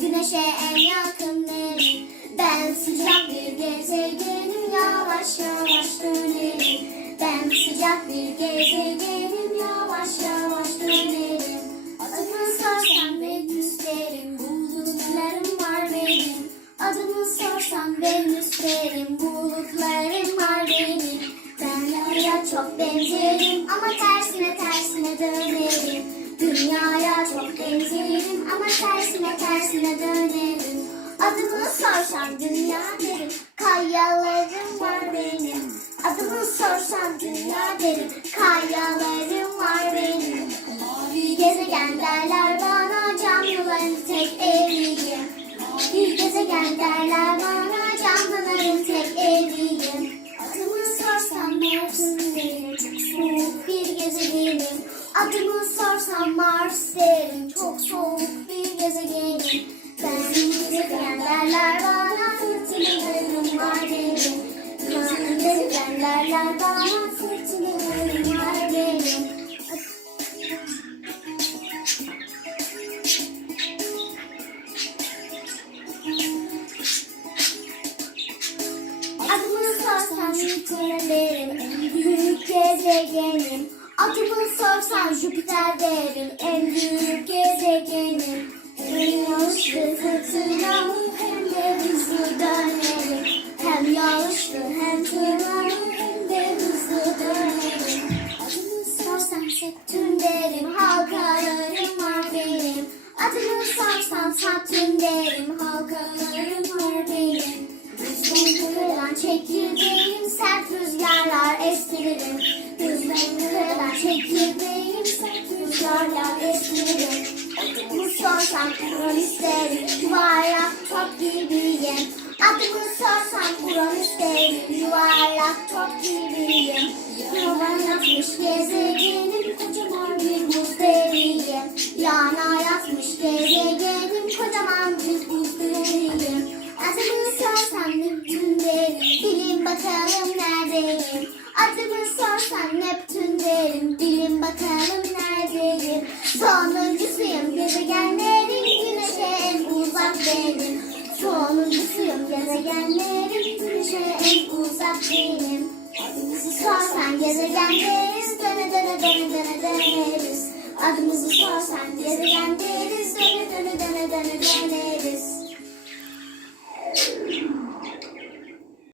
güneşe en yakın derim. Ben sıcak bir gezegenim yavaş yavaş dönerim. Ben sıcak bir gezegenim yavaş yavaş dönerim. Adımı sorsam Venüs derim, bulutlarım var benim. Adımı sorsam Venüs derim, bulutlarım var benim. Ben Ay'a çok benzerim ama tersine Sorsam dünya derim, kayalarım var benim. Adımı sorsam dünya derim, kayalarım var benim. Mavi gezegen derler bana, canlıların tek eviyim. Bir gezegen derler bana, canlıların tek eviyim. Adımı sorsam Mars'ın derim, çok soğuk bir gezegenim. Adımı sorsam Mars derim, çok soğuk bir gezegenim. Ben gezegen derler bana, Adımı sorsan Jüpiter derim, en büyük gezegenim. Adımı sorsan Jüpiter derim, en gezegenim. Hem yağışlı fırtınalı hem de hızlı dönerim. Hem yağışlı Derim, halkalarım var benim. Adımı sorsan Satürn derim, halkalarım var benim. Rüzgarın kırılan çekirdeğim, sert rüzgarlar estiririm. Rüzgarın kırılan çekirdeğim, sert rüzgarlar estiririm. Adımı sorsam Uranüs derim, yuvarlak top gibiyim. Adımı sorsam Uranüs derim, yuvarlak top gibiyim. Yalan yatmış Yana yatmış gezegenim, kocaman bir deriyim. Adımı sorsam Neptün derim, bilin bakalım neredeyim. Adımı sorsam Neptün derim, bilin bakalım neredeyim. Sonuncusuyum gezegenlerin, güneşe en uzak benim. Sonuncusuyum gezegenlerin, güneşe en uzak benim. Adımızı sorsan gezegenderiz, döne döne döne döne. Adımızı sorsan gezegenderiz, döne döne döne döne döneriz.